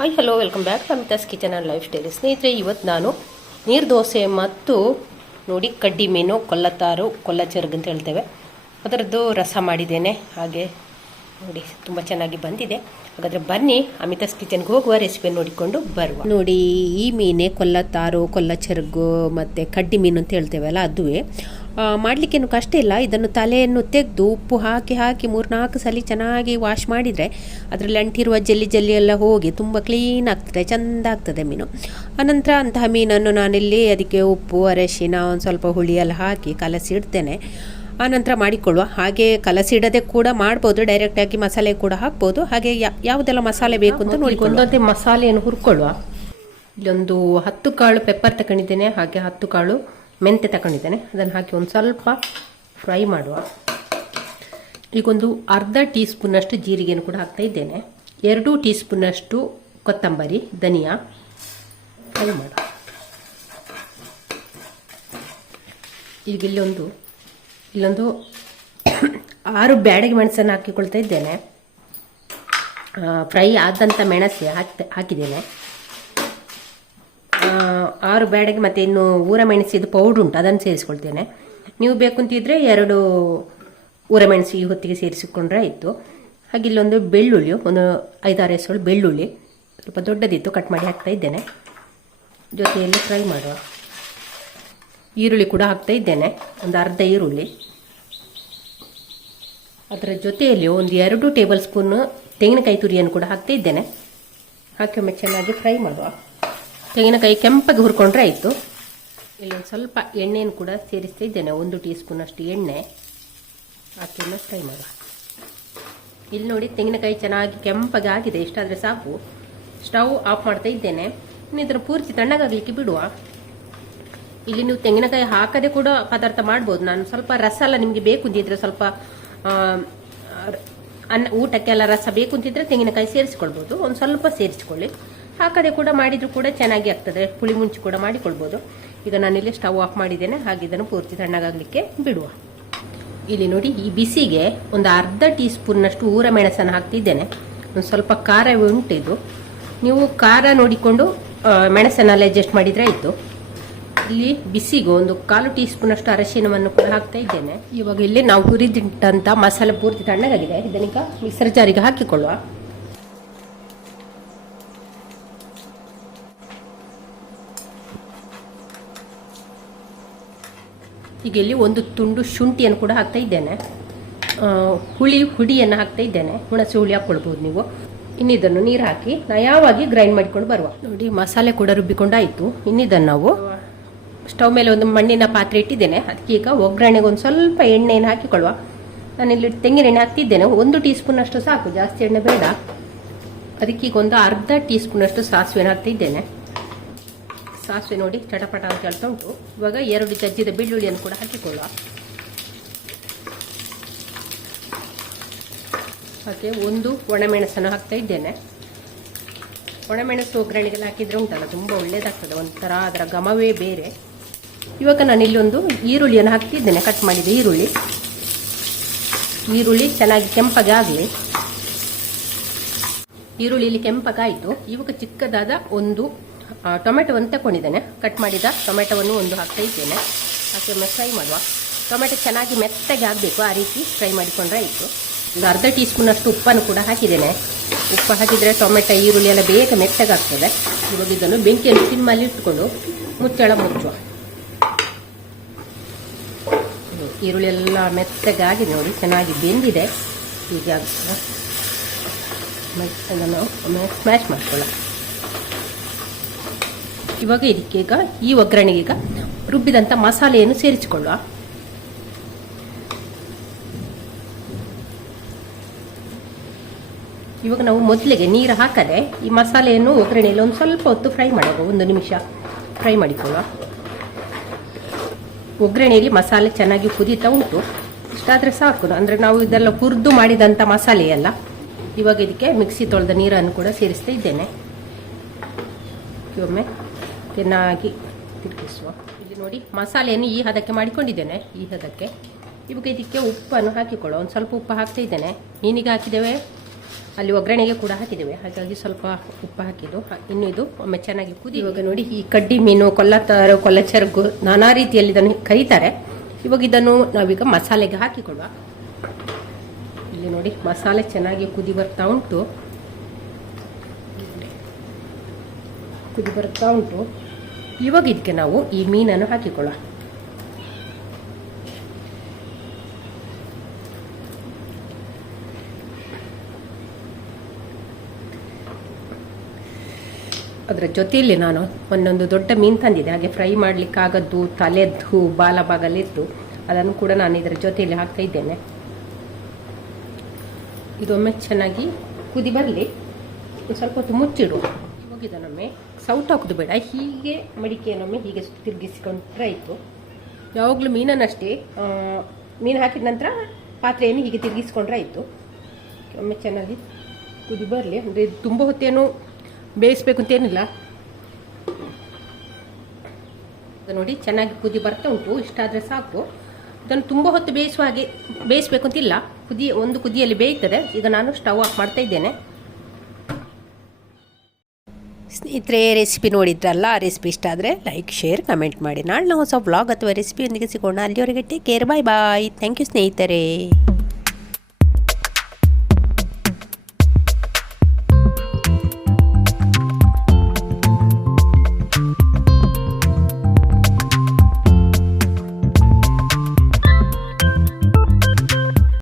Hi hello welcome back Amitha's kitchen and lifestyle ಸ್ನೇಹಿತರೆ ಇವತ್ತು ನಾನು ನೀರು ದೋಸೆ ಮತ್ತು ನೋಡಿ ಕಡ್ಡಿ ಮೀನು, ಕೊಲ್ಲತ್ತಾರು ಕೊಲ್ಲ ಅಂತ ಹೇಳ್ತೇವೆ. ಅದರದ್ದು ರಸ ಮಾಡಿದ್ದೇನೆ. ಹಾಗೆ ನೋಡಿ, ತುಂಬ ಚೆನ್ನಾಗಿ ಬಂದಿದೆ. ಹಾಗಾದರೆ ಬನ್ನಿ ಅಮಿತಾಸ್ ಕಿಚನ್ಗೆ ಹೋಗುವ ರೆಸಿಪಿ ನೋಡಿಕೊಂಡು ಬರುವ. ನೋಡಿ, ಈ ಮೀನೇ ಕೊಲ್ಲತ್ತಾರು ಕೊಲ್ಲ ಚರ್ಗು ಮತ್ತು ಕಡ್ಡಿ ಮೀನು ಅಂತ ಹೇಳ್ತೇವಲ್ಲ, ಅದುವೇ. ಮಾಡಲಿಕ್ಕೇನು ಕಷ್ಟ ಇಲ್ಲ. ಇದನ್ನು ತಲೆಯನ್ನು ತೆಗೆದು ಉಪ್ಪು ಹಾಕಿ ಹಾಕಿ ಮೂರ್ನಾಲ್ಕು ಸಲ ಚೆನ್ನಾಗಿ ವಾಶ್ ಮಾಡಿದರೆ ಅದರಲ್ಲಿ ಅಂಟಿರುವ ಜಲ್ಲಿ ಜಲ್ಲಿ ಎಲ್ಲ ಹೋಗಿ ತುಂಬ ಕ್ಲೀನ್ ಆಗ್ತದೆ ಚೆಂದ ಆಗ್ತದೆ ಮೀನು. ಅನಂತರ ಅಂತಹ ಮೀನನ್ನು ನಾನಿಲ್ಲಿ ಅದಕ್ಕೆ ಉಪ್ಪು ಅರಶಿನ ಒಂದು ಸ್ವಲ್ಪ ಹುಳಿ ಎಲ್ಲ ಹಾಕಿ ಕಲಸಿ ಇಡ್ತೇನೆ. ಆನಂತರ ಮಾಡಿಕೊಳ್ಳುವ. ಹಾಗೆ ಕಲಸಿಡದೆ ಕೂಡ ಮಾಡ್ಬೋದು ಡೈರೆಕ್ಟಾಗಿ ಮಸಾಲೆ ಕೂಡ ಹಾಕ್ಬೋದು. ಹಾಗೆ ಯಾ- ಯಾವುದೆಲ್ಲ ಮಸಾಲೆ ಬೇಕು ಅಂತ ನೋಡಿಕೊಂಡು ಒಂದೊಂದೇ ಮಸಾಲೆಯನ್ನು ಹುರ್ಕೊಳ್ಳುವ. ಇಲ್ಲೊಂದು ಹತ್ತು ಕಾಳು ಪೆಪ್ಪರ್ ತಗೊಂಡಿದ್ದೇನೆ ಹಾಗೆ ಹತ್ತು ಕಾಳು ಮೆಂತೆ ತಗೊಂಡಿದ್ದೇನೆ ಅದನ್ನು ಹಾಕಿ ಒಂದು ಸ್ವಲ್ಪ ಫ್ರೈ ಮಾಡುವ. ಈಗೊಂದು ಅರ್ಧ ಟೀ ಸ್ಪೂನಷ್ಟು ಜೀರಿಗೆಯನ್ನು ಕೂಡ ಹಾಕ್ತಾ ಇದ್ದೇನೆ. ಎರಡು ಟೀ ಸ್ಪೂನಷ್ಟು ಕೊತ್ತಂಬರಿ, ಧನಿಯಾ. ಫ್ರೈ ಮಾಡುವ. ಈಗ ಇಲ್ಲೊಂದು ಇಲ್ಲೊಂದು ಆರು ಬ್ಯಾಡಗೆ ಮೆಣಸನ್ನು ಹಾಕಿಕೊಳ್ತಾ ಇದ್ದೇನೆ. ಫ್ರೈ ಆದಂಥ ಮೆಣಸೆ ಹಾಕ್ತಾ, ಹಾಕಿದ್ದೇನೆ. ಆರು ಬ್ಯಾಡಗೆ ಮತ್ತು ಇನ್ನು ಊರ ಮೆಣಸಿದು ಪೌಡ್ರ್ ಉಂಟು, ಅದನ್ನು ಸೇರಿಸ್ಕೊಳ್ತೇನೆ. ನೀವು ಬೇಕು ಅಂತಿದ್ರೆ ಎರಡು ಊರ ಮೆಣಸು ಈ ಹೊತ್ತಿಗೆ ಸೇರಿಸಿಕೊಂಡ್ರೆ ಆಯಿತು. ಹಾಗೆ ಇಲ್ಲೊಂದು ಬೆಳ್ಳುಳ್ಳಿ, ಒಂದು ಐದಾರು ಎಸಳು ಬೆಳ್ಳುಳ್ಳಿ, ಸ್ವಲ್ಪ ದೊಡ್ಡದಿತ್ತು ಕಟ್ ಮಾಡಿ ಹಾಕ್ತಾ ಇದ್ದೇನೆ. ಜೊತೆಯಲ್ಲಿ ಫ್ರೈ ಮಾಡುವ. ಈರುಳ್ಳಿ ಕೂಡ ಹಾಕ್ತಾ ಇದ್ದೇನೆ, ಒಂದು ಅರ್ಧ ಈರುಳ್ಳಿ. ಅದರ ಜೊತೆಯಲ್ಲಿ ಒಂದು ಎರಡು ಟೇಬಲ್ ಸ್ಪೂನ್ ತೆಂಗಿನಕಾಯಿ ತುರಿಯನ್ನು ಕೂಡ ಹಾಕ್ತಾ ಇದ್ದೇನೆ. ಹಾಕಿ ಒಮ್ಮೆ ಚೆನ್ನಾಗಿ ಫ್ರೈ ಮಾಡುವ. ತೆಂಗಿನಕಾಯಿ ಕೆಂಪಗೆ ಹುರ್ಕೊಂಡ್ರೆ ಆಯಿತು. ಇಲ್ಲೊಂದು ಸ್ವಲ್ಪ ಎಣ್ಣೆಯನ್ನು ಕೂಡ ಸೇರಿಸ್ತಾ ಇದ್ದೇನೆ. ಒಂದು ಟೀ ಸ್ಪೂನ್ ಅಷ್ಟು ಎಣ್ಣೆ. ಹಾಕಿ ಒಮ್ಮೆ ಫ್ರೈ ಮಾಡುವ ಇಲ್ಲಿ ನೋಡಿ ತೆಂಗಿನಕಾಯಿ ಚೆನ್ನಾಗಿ ಕೆಂಪಗೆ ಆಗಿದೆ. ಇಷ್ಟಾದರೆ ಸಾಕು. ಸ್ಟವ್ ಆಫ್ ಮಾಡ್ತಾ ಇದ್ದೇನೆ. ಇನ್ನು ಇದನ್ನು ಪೂರ್ತಿ ತಣ್ಣಗಾಗಲಿಕ್ಕೆ ಬಿಡುವ. ಇಲ್ಲಿ ನೀವು ತೆಂಗಿನಕಾಯಿ ಹಾಕದೆ ಕೂಡ ಪದಾರ್ಥ ಮಾಡ್ಬೋದು. ನಾನು ಸ್ವಲ್ಪ ರಸ ಎಲ್ಲ ನಿಮಗೆ ಬೇಕು ಅಂತಿದ್ರೆ ಸ್ವಲ್ಪ ಅನ್ನ ಊಟಕ್ಕೆಲ್ಲ ರಸ ಬೇಕು ಅಂತಿದ್ರೆ ತೆಂಗಿನಕಾಯಿ ಸೇರಿಸ್ಕೊಳ್ಬೋದು. ಒಂದು ಸ್ವಲ್ಪ ಸೇರಿಸ್ಕೊಳ್ಳಿ. ಹಾಕದೆ ಕೂಡ ಮಾಡಿದ್ರು ಕೂಡ ಚೆನ್ನಾಗಿ ಆಗ್ತದೆ. ಪುಳಿ ಮುಂಚಿ ಕೂಡ ಮಾಡಿಕೊಳ್ಬೋದು. ಈಗ ನಾನಿಲ್ಲಿ ಸ್ಟವ್ ಆಫ್ ಮಾಡಿದ್ದೇನೆ. ಹಾಗೆ ಇದನ್ನು ಪೂರ್ತಿ ತಣ್ಣಗಾಗಲಿಕ್ಕೆ ಬಿಡುವ. ಇಲ್ಲಿ ನೋಡಿ, ಈ ಬಿಸಿಗೆ ಒಂದು ಅರ್ಧ ಟೀ ಸ್ಪೂನ್ನಷ್ಟು ಊರ ಮೆಣಸನ್ನು ಹಾಕ್ತಿದ್ದೇನೆ. ಒಂದು ಸ್ವಲ್ಪ ಖಾರ ಉಂಟಿದು ನೀವು ಖಾರ ನೋಡಿಕೊಂಡು ಮೆಣಸನ್ನೆಲ್ಲ ಅಡ್ಜಸ್ಟ್ ಮಾಡಿದರೆ ಆಯಿತು. ಇಲ್ಲಿ ಬಿಸಿಗೆ ಒಂದು ಕಾಲು ಟೀ ಸ್ಪೂನಷ್ಟು ಅರಶಿನವನ್ನು ಕೂಡ ಹಾಕ್ತಾ ಇದ್ದೇನೆ. ಇವಾಗ ಇಲ್ಲಿ ನಾವು ಹುರಿದಿಟ್ಟಂಥ ಮಸಾಲೆ ಪೂರ್ತಿ ತಣ್ಣಗಾಗಿದೆ. ಇದನ್ನೀಗ ಮಿಕ್ಸರ್ ಜಾರಿಗೆ ಹಾಕಿಕೊಳ್ಳುವ. ಈಗ ಇಲ್ಲಿ ಒಂದು ತುಂಡು ಶುಂಠಿಯನ್ನು ಕೂಡ ಹಾಕ್ತಾ ಇದ್ದೇನೆ. ಹುಳಿ, ಹುಡಿಯನ್ನು ಹಾಕ್ತಾ ಇದ್ದೇನೆ. ಹುಣಸೆ ಹುಳಿ ಹಾಕ್ಕೊಳ್ಬೋದು ನೀವು. ಇನ್ನಿದನ್ನು ನೀರು ಹಾಕಿ ನಯವಾಗಿ ಗ್ರೈಂಡ್ ಮಾಡಿಕೊಂಡು ಬರುವ. ನೋಡಿ, ಮಸಾಲೆ ಕೂಡ ರುಬ್ಬಿಕೊಂಡಾಯಿತು. ಇನ್ನಿದನ್ನು ನಾವು ಸ್ಟವ್ ಮೇಲೆ ಒಂದು ಮಣ್ಣಿನ ಪಾತ್ರೆ ಇಟ್ಟಿದ್ದೇನೆ. ಅದಕ್ಕೆ ಈಗ ಒಗ್ಗರಣೆಗೆ ಒಂದು ಸ್ವಲ್ಪ ಎಣ್ಣೆಯನ್ನು ಹಾಕಿಕೊಳ್ಳುವ. ನಾನಿಲ್ಲಿ ತೆಂಗಿನ ಎಣ್ಣೆ ಹಾಕ್ತಿದ್ದೇನೆ. ಒಂದು ಟೀ ಸ್ಪೂನಷ್ಟು ಸಾಕು. ಜಾಸ್ತಿ ಎಣ್ಣೆ ಬೇಡ. ಅದಕ್ಕೆ ಈಗ ಒಂದು ಅರ್ಧ ಟೀ ಸ್ಪೂನಷ್ಟು ಸಾಸಿವೆನ ಹಾಕ್ತಾ ಇದ್ದೇನೆ ಸಾಸಿವೆ ನೋಡಿ ಚಟಪಟ ಅಂತ ಹೇಳ್ತಾ ಉಂಟು. ಇವಾಗ ಎರಡು ಜಜ್ಜಿದ ಬೆಳ್ಳುಳ್ಳಿಯನ್ನು ಕೂಡ ಹಾಕಿಕೊಳ್ಳುವ ಮತ್ತೆ ಒಂದು ಒಣಮೆಣಸನ್ನು ಹಾಕ್ತಾ ಇದ್ದೇನೆ. ಒಣಮೆಣಸು ಒಗ್ಗರಣೆಗೆಲ್ಲ ಹಾಕಿದ್ರೆ ಉಂಟಲ್ಲ, ತುಂಬ ಒಳ್ಳೇದಾಗ್ತದೆ. ಒಂಥರ ಅದರ ಘಮವೇ ಬೇರೆ. ಇವಾಗ ನಾನು ಇಲ್ಲೊಂದು ಈರುಳ್ಳಿಯನ್ನು ಹಾಕ್ತಿದ್ದೇನೆ ಕಟ್ ಮಾಡಿದ ಈರುಳ್ಳಿ. ಈರುಳ್ಳಿ ಚೆನ್ನಾಗಿ ಕೆಂಪಗೆ ಆಗಲಿ. ಈರುಳ್ಳಿ ಇಲ್ಲಿ ಕೆಂಪಗಾಯಿತು ಇವಾಗ ಚಿಕ್ಕದಾದ ಒಂದು ಟೊಮೆಟೊವನ್ನು ತಗೊಂಡಿದ್ದೇನೆ ಕಟ್ ಮಾಡಿದ ಟೊಮೆಟೊವನ್ನು ಒಂದು ಹಾಕ್ತಾ ಇದ್ದೇನೆ. ಹಾಕಿ ಒಮ್ಮೆ ಫ್ರೈ ಮಾಡುವ. ಟೊಮೆಟೊ ಚೆನ್ನಾಗಿ ಮೆತ್ತಗೆ ಆಗಬೇಕು. ಆ ರೀತಿ ಫ್ರೈ ಮಾಡಿಕೊಂಡ್ರೆ ಆಯಿತು. ಒಂದು ಅರ್ಧ ಟೀ ಸ್ಪೂನಷ್ಟು ಉಪ್ಪನ್ನು ಕೂಡ ಹಾಕಿದ್ದೇನೆ. ಉಪ್ಪು ಹಾಕಿದರೆ ಟೊಮೆಟೊ, ಈರುಳ್ಳಿ ಎಲ್ಲ ಬೇಗ ಮೆತ್ತಗಾಗ್ತದೆ. ಇವಾಗ ಇದನ್ನು ಬೆಂಕಿಯನ್ನು ಸಿಮ್ಮಲ್ಲಿ ಇಟ್ಕೊಂಡು ಮುಚ್ಚಳ ಮುಚ್ಚುವ. ಈರುಳ್ಳಿ ಎಲ್ಲ ಮೆತ್ತಗೆ ಆಗಿದೆ ನೋಡಿ. ಚೆನ್ನಾಗಿ ಬೆಂದಿದೆ. ಈಗ ಅದನ್ನು ಒಮ್ಮೆ ಸ್ಮ್ಯಾಶ್ ಮಾಡ್ಕೊಳ್ಳ ಇವಾಗ ಇದಕ್ಕೆ ಈಗ, ಈ ಒಗ್ಗರಣೆಗೆ ಈಗ ರುಬ್ಬಿದಂಥ ಮಸಾಲೆಯನ್ನು ಸೇರಿಸಿಕೊಳ್ಳುವ. ಇವಾಗ ನಾವು ಮೊದಲಿಗೆ ನೀರು ಹಾಕದೆ ಈ ಮಸಾಲೆಯನ್ನು ಒಗ್ಗರಣೆಯಲ್ಲಿ ಒಂದು ಸ್ವಲ್ಪ ಹೊತ್ತು ಫ್ರೈ ಮಾಡುವ ಒಂದು ನಿಮಿಷ ಫ್ರೈ ಮಾಡಿಕೊಳ್ಳುವ. ಒಗ್ಗರಣೆಯಲ್ಲಿ ಮಸಾಲೆ ಚೆನ್ನಾಗಿ ಕುದೀತಾ ಉಂಟು. ಇಷ್ಟಾದರೆ ಸಾಕು. ಅಂದರೆ ನಾವು ಇದೆಲ್ಲ ಹುರಿದು ಮಾಡಿದಂಥ ಮಸಾಲೆಯಲ್ಲ ಇವಾಗ ಇದಕ್ಕೆ ಮಿಕ್ಸಿ ತೊಳೆದ ನೀರನ್ನು ಕೂಡ ಸೇರಿಸ್ತಾ ಇದ್ದೇನೆ. ಒಮ್ಮೆ ಚೆನ್ನಾಗಿ ತಿರುಗಿಸುವ ಇಲ್ಲಿ ನೋಡಿ, ಮಸಾಲೆಯನ್ನು ಈ ಹದಕ್ಕೆ ಮಾಡಿಕೊಂಡಿದ್ದೇನೆ, ಈ ಹದಕ್ಕೆ. ಇವಾಗ ಇದಕ್ಕೆ ಉಪ್ಪನ್ನು ಹಾಕಿಕೊಳ್ಳೋ ಒಂದು ಸ್ವಲ್ಪ ಉಪ್ಪು ಹಾಕ್ತಾ ಇದ್ದೇನೆ. ಮೀನಿಗೆ ಹಾಕಿದ್ದೇವೆ, ಅಲ್ಲಿ ಒಗ್ಗರಣೆಗೆ ಕೂಡ ಹಾಕಿದ್ದೇವೆ. ಹಾಗಾಗಿ ಸ್ವಲ್ಪ ಉಪ್ಪು ಹಾಕಿದ್ದು. ಇನ್ನು ಇದು ಒಮ್ಮೆ ಚೆನ್ನಾಗಿ ಕುದಿ ಇವಾಗ ನೋಡಿ, ಈ ಕಡ್ಡಿ ಮೀನು, ಕೊಲ್ಲತ್ತಾರು, ಕೊಲ್ಲಚರ್ಗು ನಾನಾ ರೀತಿಯಲ್ಲಿ ಇದನ್ನು ಕರೀತಾರೆ. ಇವಾಗ ಇದನ್ನು ನಾವೀಗ ಮಸಾಲೆಗೆ ಹಾಕಿಕೊಳ್ಳುವ. ಇಲ್ಲಿ ನೋಡಿ, ಮಸಾಲೆ ಚೆನ್ನಾಗಿ ಕುದಿ ಬರ್ತಾ ಉಂಟು. ಕುದಿ ಬರ್ತಾ ಉಂಟು. ಇವಾಗ ಇದಕ್ಕೆ ನಾವು ಈ ಮೀನನ್ನು ಹಾಕಿಕೊಳ್ಳುವ ಅದರ ಜೊತೆಯಲ್ಲಿ ನಾನು ಒಂದೊಂದು ದೊಡ್ಡ ಮೀನು ತಂದಿದ್ದೆ ಹಾಗೆ ಫ್ರೈ ಮಾಡಲಿಕ್ಕಾಗದ್ದು ತಲೆದ್ದು, ಬಾಲ ಬಾಗಲಿದ್ದು ಅದನ್ನು ಕೂಡ ನಾನು ಇದರ ಜೊತೆಯಲ್ಲಿ ಹಾಕ್ತಾ ಇದ್ದೇನೆ. ಇದೊಮ್ಮೆ ಚೆನ್ನಾಗಿ ಕುದಿ ಬರಲಿ. ಸ್ವಲ್ಪ ಹೊತ್ತು ಮುಚ್ಚಿಡು. ಹೋಗಿದ್ದಾನೊಮ್ಮೆ ಸೌಟ್ ಹಾಕೋದು ಬೇಡ. ಹೀಗೆ ಮಡಿಕೆಯನ್ನೊಮ್ಮೆ ಹೀಗೆ ತಿರುಗಿಸಿಕೊಂಡ್ರೆ ಆಯಿತು ಯಾವಾಗಲೂ ಮೀನನ್ನಷ್ಟೇ ಮೀನು ಹಾಕಿದ ನಂತರ ಪಾತ್ರೆಯನ್ನು ಹೀಗೆ ತಿರುಗಿಸ್ಕೊಂಡ್ರೆ ಆಯಿತು ಒಮ್ಮೆ ಚೆನ್ನಾಗಿ ಕುದಿ ಬರಲಿ. ಅಂದರೆ ತುಂಬ ಹೊತ್ತೇನು ಬೇಯಿಸ್ಬೇಕು ಅಂತೇನಿಲ್ಲ ನೋಡಿ, ಚೆನ್ನಾಗಿ ಕುದಿ ಬರ್ತಾ ಉಂಟು. ಇಷ್ಟಾದರೆ ಸಾಕು. ಇದನ್ನು ತುಂಬ ಹೊತ್ತು ಬೇಯಿಸುವ ಹಾಗೆ ಬೇಯಿಸ್ಬೇಕು ಅಂತಿಲ್ಲ ಕುದಿ, ಒಂದು ಕುದಿಯಲ್ಲಿ ಬೇಯ್ತದೆ. ಈಗ ನಾನು ಸ್ಟವ್ ಆಫ್ ಮಾಡ್ತಾ ಇದ್ದೇನೆ. ಸ್ನೇಹಿತರೆ ರೆಸಿಪಿ ನೋಡಿದ್ರಲ್ಲ? ಆ ರೆಸಿಪಿ ಇಷ್ಟ ಆದರೆ ಲೈಕ್ ಶೇರ್ ಕಮೆಂಟ್ ಮಾಡಿ. ನಾಳೆ ನಾವು ಹೊಸ ವ್ಲಾಗ್ ಅಥವಾ ರೆಸಿಪಿಯೊಂದಿಗೆ ಸಿಗೋಣ. ಅಲ್ಲಿವರೆಗೆ take care bye bye thank you ಸ್ನೇಹಿತರೆ.